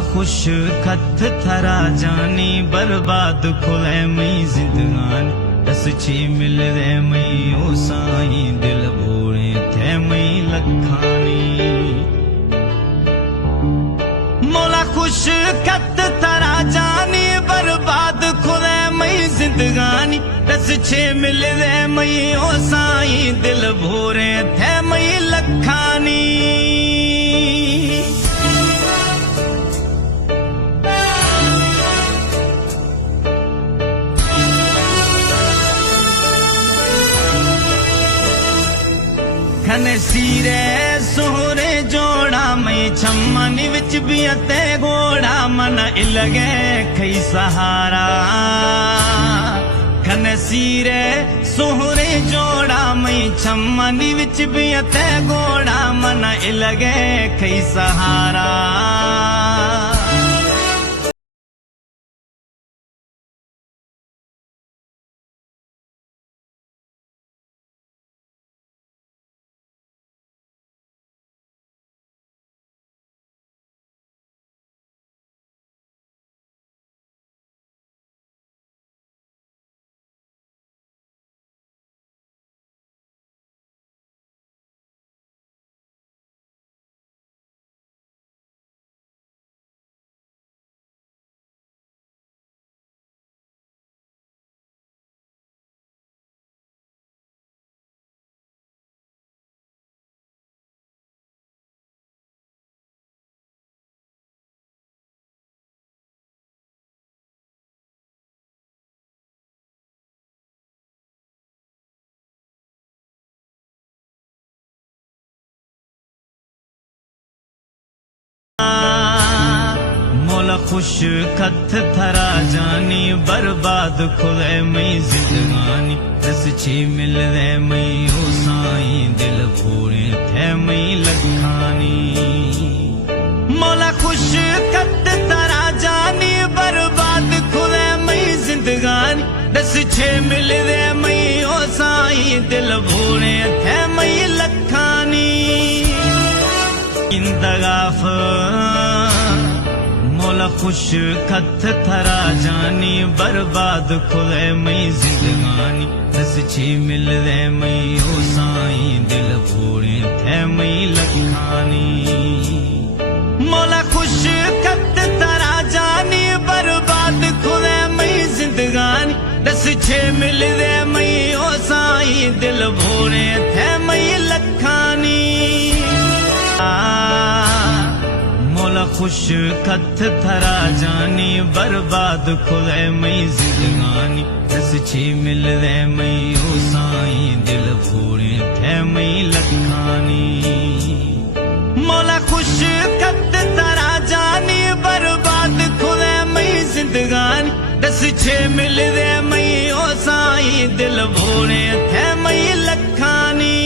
खुश खत थरा जानी बर्बाद खुले मई जिंदगानी दस छी मिल रे मई ओ साईं दिल भोरे थे मई लखानी मौला खुश खत थरा जानी बर्बाद खुले मई जिंदगानी दस छे मिल रे मई ओ साईं दिल भोरे थे मई लखानी खने सीरे सोहरे जोड़ा मई छम्मनी विच भी अते घोड़ा मन इलगे खई सहारा खने सीरे सोहरे जोड़ा मई छम्मनी विच भी अते घोड़ा मन इलगे खई सहारा मौला खुश खत थरा जानी बर्बाद खुले मई जिंदगानी दस छी मिल रे मई ओ साईं दिल भोरे थे मई लखानी मौला खुश खत थरा जानी बर्बाद खुले मई जिंदगानी दस छे मिल रे मई ओ साईं दिल भोरे थे मई लखानी इंतगाफ मौला खुश खत थरा जानी बर्बाद खुले मई जिंदगानी दस छी मिल रे मई ओ साईं दिल भोरे थे मई लखानी मौला खुश खत थरा जानी बर्बाद खुले मई जिंदगानी दस छे मिल रे मई ओ साईं दिल भोरे थे मई लखानी मौला खुश खत थरा जानी बर्बाद खुले मई जिंदगानी दस छी मिल रे मई ओ साईं दिल भोरे थे मई लखानी मौला खुश खत थरा जानी बर्बाद खुले मई जिंदगानी दस छे मिल रे मई ओ साईं दिल भोरे थे मई लखानी।